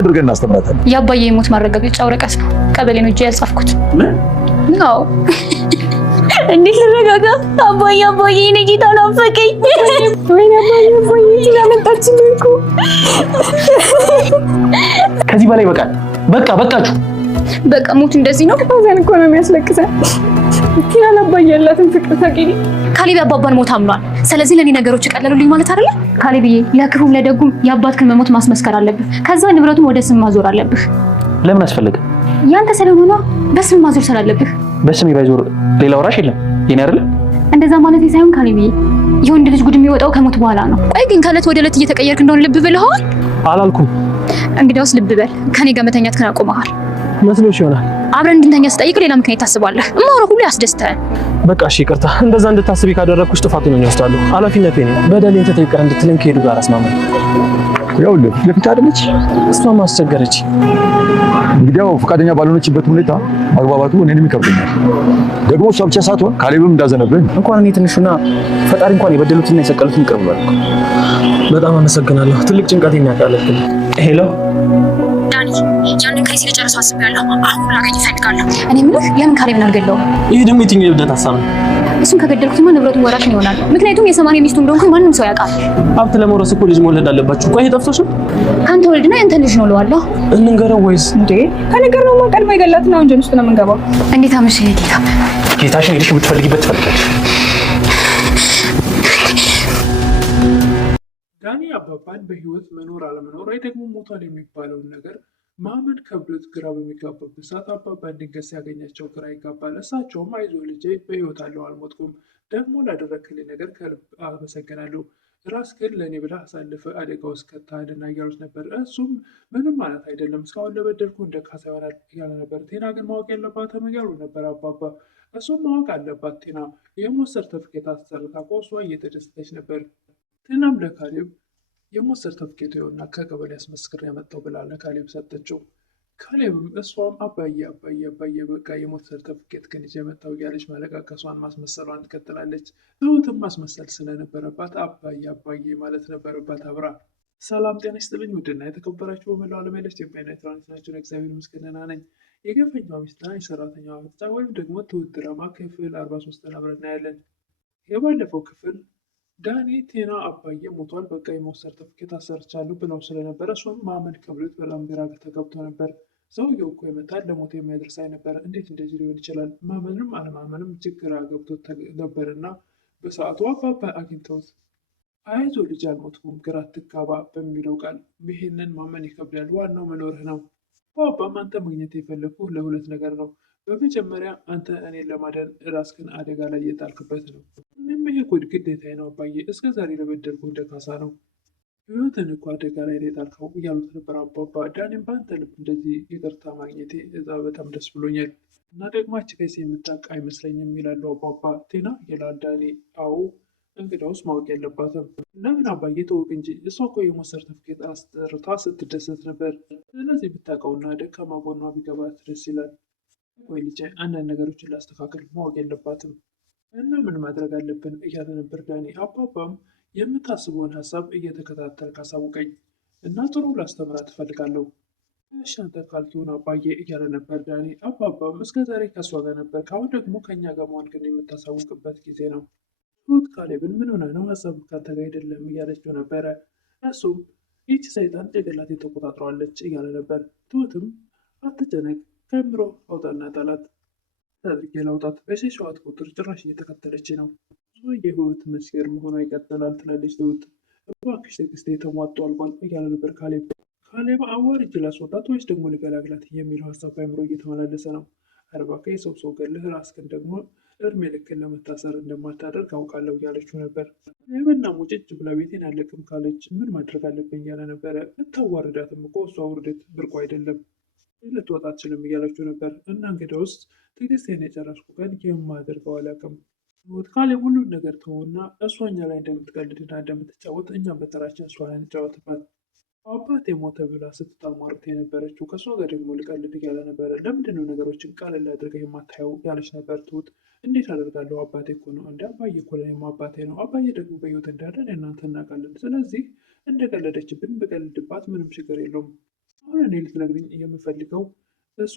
አድርገን እናስተምራታለን። የአባዬ ሞት ማረጋገጫ ወረቀት ነው። ቀበሌ ነው እጄ ያልጻፍኩት። ምን ነው? እንዴት ልረጋጋ? አባዬ እኔ ጌታ ናፈቀኝ። ወይኔ አባዬ ስለመጣችን እኮ ከዚህ በላይ በቃል በቃችሁ። በቃ ሞት እንደዚህ ነው። አዛን እኮ ነው የሚያስለቅሰን። ቲና ለአባዬ ያላትን ፍቅር ታውቂኝ። ካሌብ አባባን ሞት አምኗል። ስለዚህ ለኔ ነገሮች ቀለሉልኝ ማለት አይደለ? ካሌብዬ ለክፉም ለደጉም የአባትክን መሞት ማስመስከር አለብህ። ከዛ ንብረቱን ወደ ስም ማዞር አለብህ። ለምን አስፈልገ? ያንተ ስለሆነ በስም ማዞር ስላለብህ። በስም ባይዞር ሌላ ወራሽ የለም የኔ አይደለ? እንደዛ ማለት ሳይሆን ካሌብዬ የወንድ ልጅ ጉድ የሚወጣው ከሞት በኋላ ነው። ቆይ ግን ከእለት ወደ እለት እየተቀየርክ እንደሆነ ልብ ብለሃል? አላልኩም። እንግዲያውስ ልብ በል። ከኔ ጋር መተኛት ከን አቆመሃል መስሎሽ ይሆናል። አብረን እንድንተኛ ስጠይቅ ሌላ ምክንያት ታስባለህ። እማወራው ሁሉ ያስደስተሃል። በቃ እሺ ይቅርታ። እንደዛ እንድታስቢ ካደረኩሽ ጥፋቱን ነው እወስዳለሁ። ኃላፊነቴ ነው። በደሌን ተጠይቀር እንድትለኝ ከሄዱ ጋር አስማማኝ። ያው ለፊት አይደለች እሷም አስቸገረች። እንግዲያው ፈቃደኛ ባልሆነችበት ሁኔታ ማግባባቱ እኔንም ይከብደኛል። ደግሞ እሷ ብቻ ሳትሆን ካሌብም እንዳዘነብኝ እንኳን እኔ ትንሹና ፈጣሪ እንኳን የበደሉትና የሰቀሉትን ይቅር ብሏል። በጣም አመሰግናለሁ። ትልቅ ጭንቀቴን ያቃለልኝ። ሄሎ ዳኒ፣ ያንን ከይሲ ልጨርስ አስቤያለሁ። አሁን ላገኝ እፈልጋለሁ። እኔ የምልህ ለምን ካሌብን አልገለውም? ይሄ ደግሞ የትኛው የብደት ሀሳብ ነው? እሱን ከገደልኩትማ ንብረቱን ወራሽ ይሆናል። ምክንያቱም የሰማንያ ሚስቱ እንደሆንኩ ማንም ሰው ያውቃል። ሀብት ለመውረስ እኮ ልጅ መውለድ አለባችሁ። ቆይ ጠፍቶሽ ነው? ካንተ ወልድና ያንተ ልጅ ነው እለዋለሁ። እንንገረው ወይስ እንዴ? ከነገር ነው ቀድሞ የገላትና ወንጀል ውስጥ ነው የምንገባው። እንዴት አመሸህ ጌታ? ጌታሽን ሄደሽ የምትፈልጊበት ትፈልጋለሽ። ዳኒ አባባን በህይወት መኖር አለመኖር ወይ ደግሞ ሞቷል የሚባለውን ነገር ማመን ከብዶት ግራ በሚጋባበት ሰዓት አባባን ድንገት ሲያገኛቸው ግራ ይጋባል። እሳቸውም አይዞህ ልጄ በህይወት አለው አልሞትኩም፣ ደግሞ ላደረክልኝ ነገር ከልብ አመሰግናለሁ፣ ራስ ግን ለእኔ ብላ አሳልፈ አደጋ ውስጥ ከተሃልና እያሉት ነበር። እሱም ምንም ማለት አይደለም እስካሁን ለበደልኩ እንደ ካሳ ይሆናል እያለ ነበር። ቴና ግን ማወቅ ያለባትም እያሉ ነበር አባባ። እሱም ማወቅ አለባት ቴና የሞት ሰርተፍኬት አሰርታ ቆሷ እየተደሰተች ነበር። ቴናም ለካሌብ የሞት ሰርተፍኬቱ ይኸውና ከቀበሌ አስመስክር ያመጣው ብላ ለካሌብ ሰጠችው። ካሌብም እሷም አባዬ በቃ የሞት ሰርተፍኬት ግን ይዤ መጣሁ እያለች ማለቃቀሷን ማስመሰሏን ትቀጥላለች። ትሁትም ማስመሰል ስለነበረባት አባዬ ማለት ነበረባት አብራ። ሰላም ጤና ይስጥልኝ ውድና የተከበራችሁ በመላው ዓለም ያላችሁ ኢትዮጵያውያን ኤርትራውያን ናችሁ። እግዚአብሔር ይመስገን ደህና ነኝ። የገፈኛዋ ሚስትና የሰራተኛዋ ምርጫ ወይም ደግሞ ትሁት ድራማ ክፍል 43 አብረን እናያለን። የባለፈው ክፍል ዳኒ ቴና አባዬ ሞቷል፣ በቃ የሞት ሰርተፍኬት አሰርቻለሁ ብለው ስለነበረ እሷም ማመን ከብዶት በጣም ግራ ተጋብቶ ነበር። ሰውየው እኮ የመታል ለሞት የሚያደርስ ነበር፣ እንዴት እንደዚህ ሊሆን ይችላል? ማመንም አለማመንም እጅግ ግራ ገብቶት ነበርና በሰዓቱ አባባ አግኝተውት አይዞ ልጅ አልሞትኩም፣ ግራ አትጋባ በሚለው ቃል ይሄንን ማመን ይከብዳል፣ ዋናው መኖርህ ነው። አባባም አንተ ማግኘት የፈለግኩህ ለሁለት ነገር ነው። በመጀመሪያ አንተ እኔን ለማዳን ራስህን አደጋ ላይ የጣልክበት ነው። እኔም ይሄ እኮ ግዴታዬ ነው አባዬ፣ እስከ ዛሬ ለበደልኩህ እንደ ካሳ ነው። ህይወትን እኮ አደጋ ላይ የጣልከው እያሉት ነበር አባባ። ዳኒም በአንተ ልብ እንደዚህ ይቅርታ ማግኘቴ እዛ በጣም ደስ ብሎኛል እና ደግሞ አንቺ ከይሲ የምታውቅ አይመስለኝም ይላሉ አባባ። ቴና ይላል ዳኒ። አዎ እንግዳውስ ማወቅ የለባትም። ለምን አባዬ ተውቅ እንጂ እሷ እኮ የሞት ሰርተፍኬት አስጠርታ ስትደሰት ነበር። ስለዚህ ብታውቀውና ደካማ ጎኗ ቢገባት ደስ ይላል። ቆይ ልጄ አንዳንድ ነገሮችን ላስተካከል፣ ማወቅ የለባትም እና ምን ማድረግ አለብን እያለ ነበር ዳኒ። አባባም የምታስበውን ሀሳብ እየተከታተል ካሳውቀኝ እና ጥሩ ላስተምራት ትፈልጋለሁ። እሺ አንተ ካልኪውን አባዬ እያለ ነበር ዳኒ። አባባም እስከ ዛሬ ከእሷ ጋር ነበር፣ ካሁን ደግሞ ከእኛ ጋር መሆን ግን የምታሳውቅበት ጊዜ ነው። ትሁት ካሌብን ምን ሆነ ነው ሀሳብ ካንተ ጋር አይደለም እያለችው ነበረ። እሱም ይቺ ሰይጣን ጭንቅላቴ ተቆጣጥረዋለች እያለ ነበር። ትሁትም አትጨነቅ ከምሮ አውጣና ጣላት ታድርጌ ላውጣት በሸሸዋት ቁጥር ጭራሽ እየተከተለች ነው። የህይወት መስገር መሆኗ ይቀጥላል ትላለች ትሁት። እባክሽ ትዕግስቴ ተሟጦ አልቋል እያለ ነበር ካሌብ። ካሌብ አዋርጄ ላስወጣት ወይስ ደግሞ ልገላግላት የሚለው ሀሳብ በአእምሮ እየተመላለሰ ነው። እባክህ የሰው ገለህ ራስህን ደግሞ እድሜ ልክን ለመታሰር እንደማታደርግ አውቃለሁ እያለችው ነበር። የበና ሙጭጭ ብላ ቤቴን አለቅም ካለች ምን ማድረግ አለብኝ እያለ ነበረ። ልታዋርዳትም እኮ እሷ ውርደት ብርቁ አይደለም፣ ልትወጣ አትችልም እያለችው ነበር። እና እንግዲህ ውስጥ ትዕግስቴን የጨረስኩ ቀን የማደርገው አላውቅም። ካሌብ ሁሉን ነገር ተውና እሷ እኛ ላይ እንደምትቀልድና እንደምትጫወት እኛም በተራችን እሷን እንጫወትባት። አባቴ ሞተ ብላ ስትጣማርት የነበረችው ከእሷ ጋር ደግሞ ልቀልድ እያለ ነበረ። ለምንድነው ነገሮችን ቀለል አድርገህ የማታየው ያለች ነበር ትሁት። እንዴት አደርጋለሁ? አባቴ እኮ ነው። እንደ አባዬ እኮ ለእኔም አባቴ ነው። አባዬ ደግሞ በህይወት እንዳለን እናንተ እናውቃለን። ስለዚህ እንደቀለደችብን በቀልድባት ምንም ችግር የለውም። አሁን እኔ ልትነግሪኝ የምፈልገው እሷ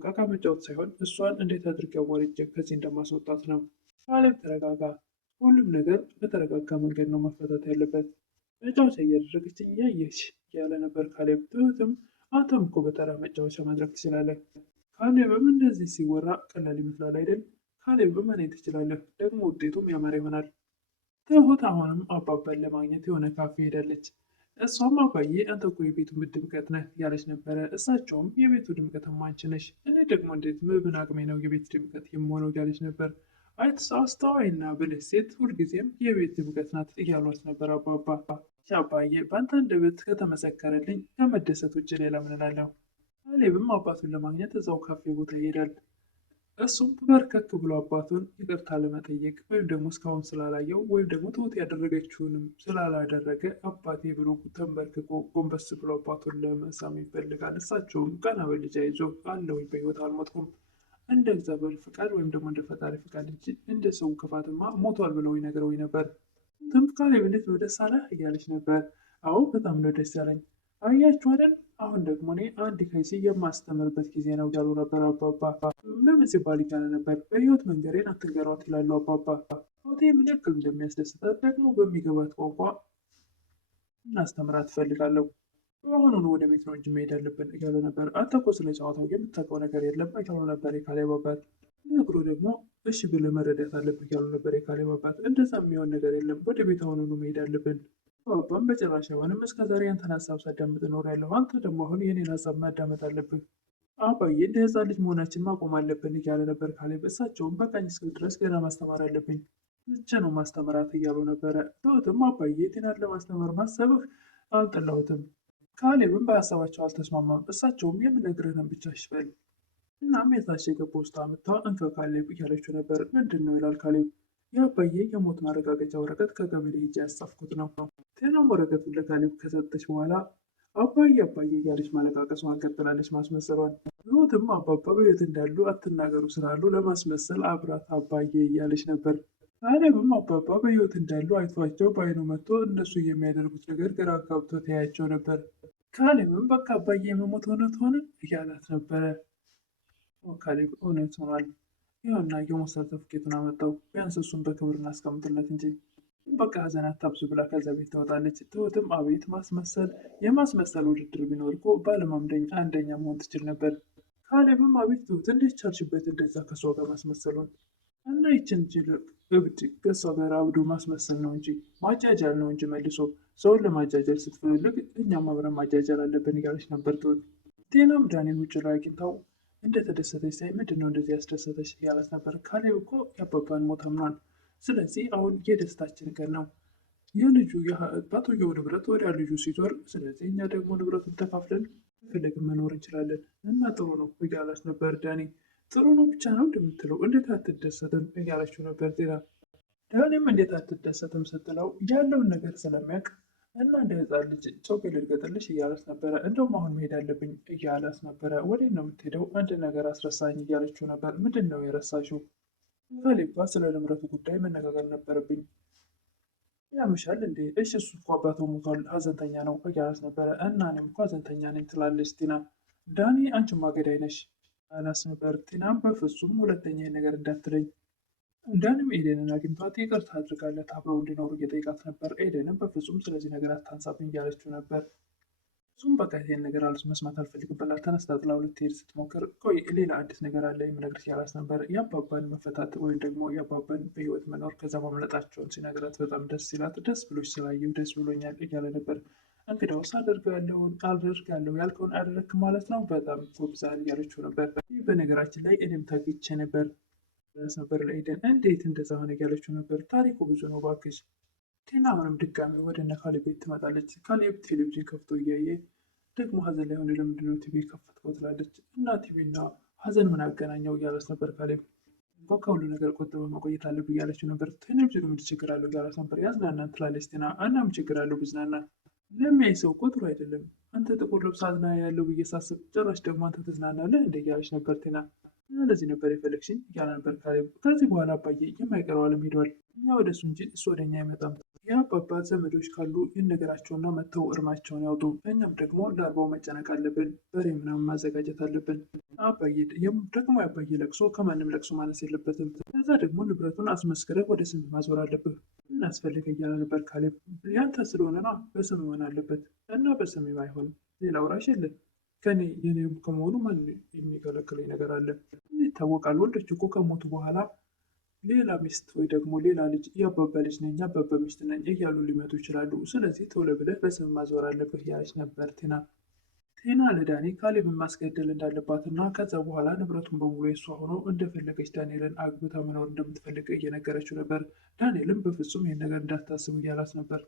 ዕቃ መጫወት ሳይሆን እሷን እንዴት አድርጌ አዋርጄ ከዚህ እንደማስወጣት ነው። ካሌብ ተረጋጋ። ሁሉም ነገር በተረጋጋ መንገድ ነው መፈታት ያለበት። መጫወቻ እያደረገችኝ ያየሽ ያለ ነበር ካሌብ። ትሁትም አንተም እኮ በተራ መጫወቻ ማድረግ ትችላለህ። ካሌብም እንደዚህ ሲወራ ቀላል ይመስላል አይደል? ካሌብም እኔ ትችላለህ፣ ደግሞ ውጤቱም ያማረ ይሆናል። ትሁት አሁንም አባባን ለማግኘት የሆነ ካፌ ሄዳለች። እሷም አባዬ አንተ እኮ የቤቱ ድምቀት ነህ ያለች ነበረ። እሳቸውም የቤቱ ድምቀትማ አንቺ ነሽ፣ እኔ ደግሞ እንዴት ምን አቅሜ ነው የቤት ድምቀት የምሆነው ያለች ነበር። አስተዋይና ብልህ ሴት ሁልጊዜም የቤት ድምቀት ናት እያሏት ነበር አባባ። አባዬ በአንተ አንደበት ከተመሰከረልኝ ከመደሰት ውጭ ሌላ ምን እላለሁ? ካሌብም አባቱን ለማግኘት እዛው ካፌ ቦታ ይሄዳል። እሱም በርከክ ብሎ አባቱን ይቅርታ ለመጠየቅ ወይም ደግሞ እስካሁን ስላላየው ወይም ደግሞ ትሁት ያደረገችውንም ስላላደረገ አባቴ ብሎ ተንበርክኮ ጎንበስ ብሎ አባቱን ለመሳም ይፈልጋል። እሳቸውም ቀና በልጃ ይዞ አለው በህይወት አልሞትኩም፣ እንደ እግዚአብሔር ፍቃድ ወይም ደግሞ እንደ ፈጣሪ ፍቃድ እንጂ እንደ ሰው ክፋትማ ሞቷል ብለው ይነግረው ነበር። ካሌብ እንዴት ነው ደስ አለህ እያለች ነበር። አዎ በጣም ነው ደስ ያለኝ። አያችሁ አይደል? አሁን ደግሞ እኔ አንድ ከይሲ የማስተምርበት ጊዜ ነው ያሉ ነበር አባባ። ለምን ሲባል ይቻለ ነበር። በህይወት መንገሬን አትንገሯት ይላሉ አባባ። ሆቴ ምን ያክል እንደሚያስደስታት ደግሞ በሚገባት ቋንቋ እናስተምራት ትፈልጋለሁ። አሁኑኑ ወደ ቤት ነው እንጂ መሄድ አለብን እያለ ነበር። አንተ እኮ ስለ ጨዋታው የምታውቀው ነገር የለም እያሉ ነበር የካሌብ አባት። ነግሮ ደግሞ እሺ ብለህ መረዳት አለብህ እያሉ ነበር የካሌብ አባት። እንደዛ የሚሆን ነገር የለም፣ ወደ ቤት አሁኑኑ መሄድ አለብን። አባባም በጭራሽ አይሆንም፣ እስከዛሬ አንተን ሀሳብ ሳዳምጥ እኖራለሁ፣ አንተ ደግሞ አሁን የኔን ሀሳብ ማዳመጥ አለብህ። አባዬ እንደ ህፃን ልጅ መሆናችን ማቆም አለብን እያለ ነበር ካሌብ። እሳቸውም በቃኝ እስክል ድረስ ገና ማስተማር አለብኝ፣ ብቻ ነው ማስተምራት እያሉ ነበረ። ትሁትም አባዬ ጤናን ለማስተማር ማሰብህ አልጠላሁትም። ካሌብም በሀሳባቸው አልተስማማም። እሳቸውም የምነግርህን ብቻ ሽበል። እናም የታሸገ ፖስታ አምጥታ እንከ ካሌብ እያለችው ነበር። ምንድን ነው ይላል ካሌብ። የአባዬ የሞት ማረጋገጫ ወረቀት ከገበሬ ሄጄ ያስጻፍኩት ነው። ጤናም ወረቀቱን ለካሌብ ከሰጠች በኋላ አባዬ አባዬ እያለች ማለቃቀሷን ቀጥላለች፣ ማስመሰሏን። ትሁትም አባባ በቤት እንዳሉ አትናገሩ ስላሉ ለማስመሰል አብራት አባዬ እያለች ነበር። ካሌብም አባባ በህይወት እንዳሉ አይቷቸው በአይኑ መጥቶ እነሱ የሚያደርጉት ነገር ግራ ጋብቶ ተያያቸው ነበር። ካሌብም በቃ አባዬ የመሞት እውነት ሆነ እያላት ነበረ። ካሌብ እውነት ሆኗል፣ ይኸውና የሞት ሰርተፍኬቱን አመጣው፣ ቢያንስ እሱን በክብር እናስቀምጥለት እንጂ በቃ ሀዘን አታብዙ ብላ ከዛ ቤት ትወጣለች። ትሁትም አቤት ማስመሰል፣ የማስመሰል ውድድር ቢኖር እኮ በዓለም አንደኛ መሆን ትችል ነበር። ካሌብም አቤት ትሁት እንዴት ቻልሽበት እንደዛ ከሷ ጋር ማስመሰሉን? እና ይችን እብድ ከሷ ጋር አብዶ ማስመሰል ነው እንጂ ማጃጃል ነው እንጂ መልሶ ሰውን ለማጃጃል ስትፈልግ እኛም አብረን ማጃጃል አለብን እያለች ነበር ትሁት። ጤናም ዳንኤል ውጭ ላይ አግኝታው እንደተደሰተች ሳይ ምንድን ነው እንደዚህ ያስደሰተች እያላት ነበር። ካሌብ እኮ የአባባን ሞት አምኗል። ስለዚህ አሁን የደስታችን ቀን ነው። የልጁ የአባትየው ንብረት ወደ ልጁ ሲዞር፣ ስለዚህ እኛ ደግሞ ንብረቱን ተካፍለን ፈለግን መኖር እንችላለን እና ጥሩ ነው እያላች ነበር ዳኒ። ጥሩ ነው ብቻ ነው እንደምትለው እንዴት አትደሰትም እያለችው ነበር ጤና። ዳኒም እንዴት አትደሰትም ስትለው ያለውን ነገር ስለሚያውቅ እና እንደ ህፃን ልጅ ጮቄ ልድገጥልሽ እያላት ነበረ። እንደውም አሁን መሄድ አለብኝ እያላት ነበረ። ወዴት ነው የምትሄደው? አንድ ነገር አስረሳኝ እያለችው ነበር። ምንድን ነው የረሳሽው? ካሌብ ስለ ንብረቱ ጉዳይ መነጋገር ነበረብኝ። ያምሻል እንዴ? እሺ እሱ እኮ አባቱ ሞቷል፣ ሀዘንተኛ ነው እያላት ነበረ። እና እኔም እኮ ሀዘንተኛ ነኝ ትላለች ቲና። ዳኒ አንቺማ ገዳይ ነሽ አላስ ነበር። ቲናም በፍጹም ሁለተኛ ነገር እንዳትለኝ። ዳኒም ኤደንን አግኝቷት ይቅርታ አድርጋለት አብረው እንዲኖሩ እየጠየቃት ነበር። ኤደንም በፍጹም ስለዚህ ነገር አታንሳብኝ እያለችው ነበር። እሱም በቃ ይሄን ነገር መስማት አልፈልግም ብላ ተነስታ ጥላው ልትሄድ ስትሞክር ቆይ ሌላ አዲስ ነገር አለ የምነግርሽ እያላት ነበር። የአባባን መፈታት ወይም ደግሞ የአባባን በህይወት መኖር ከዛ ማምለጣቸውን ሲነግራት በጣም ደስ ሲላት ደስ ብሎች ስላየሁ ደስ ብሎኛል እያለ ነበር። እንግዲያውስ አደርጋለሁ ያልከውን አደረግክ ማለት ነው፣ በጣም ጎብዛል እያለችው ነበር። ይህ በነገራችን ላይ እኔም ታግቼ ነበር ለኤደን። እንዴት እንደዛ ሆነ እያለችው ነበር። ታሪኩ ብዙ ነው እባክሽ። ቲና አሁንም ድጋሚ ወደ እነ ካሌብ ቤት ትመጣለች። ካሌብ ቴሌቪዥን ከፍቶ እያየ ደግሞ ሀዘን ላይ ሆነ ለምንድነው ቲቪ ከፈትከው ትላለች። እና ቲቪና ሀዘን ምን አገናኘው እያለች ነበር። ካሌብ እንኳ ከሁሉ ነገር ቆጥበ መቆየት አለብህ እያለችው ነበር። ቴሌቪዥኑ ምን ችግር አለው እያለች ነበር። ያዝናናን ትላለች ቲና። እናም ችግር አለው ብዝናና፣ ለሚያይ ሰው እኮ ጥሩ አይደለም። አንተ ጥቁር ልብስ አዝና ያለው ብዬ ሳስብ ጭራሽ ደግሞ አንተ ትዝናናለህ እንደ እያለች ነበር ቲና። ለዚህ ነበር የፈለግሽኝ እያለ ነበር ካሌብ። ከዚህ በኋላ አባዬ የማይቀረው አለም ሄዷል። እኛ ወደ እሱ እንጂ እሱ ወደ እኛ አይመጣም። የአባባ ዘመዶች ካሉ ይነገራቸውና መጥተው እርማቸውን ያውጡ። እኛም ደግሞ ለአርባው መጨነቅ አለብን። በሬ ምናምን ማዘጋጀት አለብን። ደግሞ የአባዬ ለቅሶ ከማንም ለቅሶ ማነስ የለበትም። ከዛ ደግሞ ንብረቱን አስመስክረህ ወደ ስም ማዞር አለብህ። እናስፈልገ እያለ ነበር ካሌብ። ያንተ ስለሆነና በስም መሆን አለበት እና በስም አይሆንም። ሌላ ወራሽ የለን። ከኔ የኔ ከመሆኑ ማን የሚከለክለኝ ነገር አለ? ይታወቃል። ወንዶች እኮ ከሞቱ በኋላ ሌላ ሚስት ወይ ደግሞ ሌላ ልጅ የአባባ ልጅ ነኝ የአባባ ሚስት ነኝ እያሉ ሊመጡ ይችላሉ። ስለዚህ ቶሎ ብለህ በስም ማዞር አለብህ ያለች ነበር ቴና ለዳኒ ካሌብን ማስገደል እንዳለባትና ከዛ በኋላ ንብረቱን በሙሉ የሷ ሆኖ እንደፈለገች ዳንኤልን አግብታ መኖር እንደምትፈልግ እየነገረችው ነበር። ዳንኤልም በፍጹም ይህን ነገር እንዳታስብ እያላት ነበር።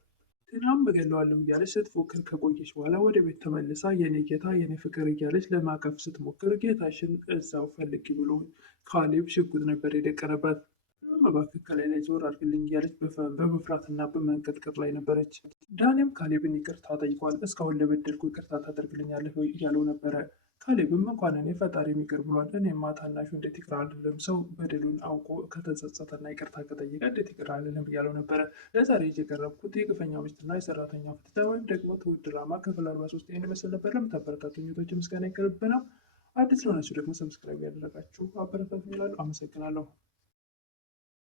ቴናም እገለዋለሁ እያለች ስትፎክር ከቆየች በኋላ ወደ ቤት ተመልሳ የኔ ጌታ የኔ ፍቅር እያለች ለማቀፍ ስትሞክር ጌታሽን እዛው ፈልጊ ብሎ ካሌብ ሽጉጥ ነበር የደቀነባት። እባክህ ከላይ ላይ ዞር አድርግልኝ እያለች በመፍራትና በመንቀጥቀጥ ላይ ነበረች። ዳኔም ካሌብን ይቅርታ ጠይቋል። እስካሁን ለበደልኩ ይቅርታ ታደርግልኛለህ እያለው ነበረ። ካሌብም እንኳን እኔ ፈጣሪ ይቅር ብሏል፣ እኔማ ታናሹ እንዴት ይቅር አልልም፣ ሰው በደሉን አውቆ ከተጸጸተና ይቅርታ ከጠየቀ እንዴት ይቅር አልልም እያለው ነበረ። ለዛሬ የቀረብኩት የግፈኛው ሚስትና የሰራተኛው ፍትታ ወይም ደግሞ ትውልድ ድራማ ክፍል 43 ይህን ይመስል ነበር። ለምታበረታቱኝ እህቶቼ ምስጋና ይከልብ ነው። አዲስ ለሆናችሁ ደግሞ ሰብስክራይብ ያደረጋችሁ አበረታቱኝ እላለሁ። አመሰግናለሁ።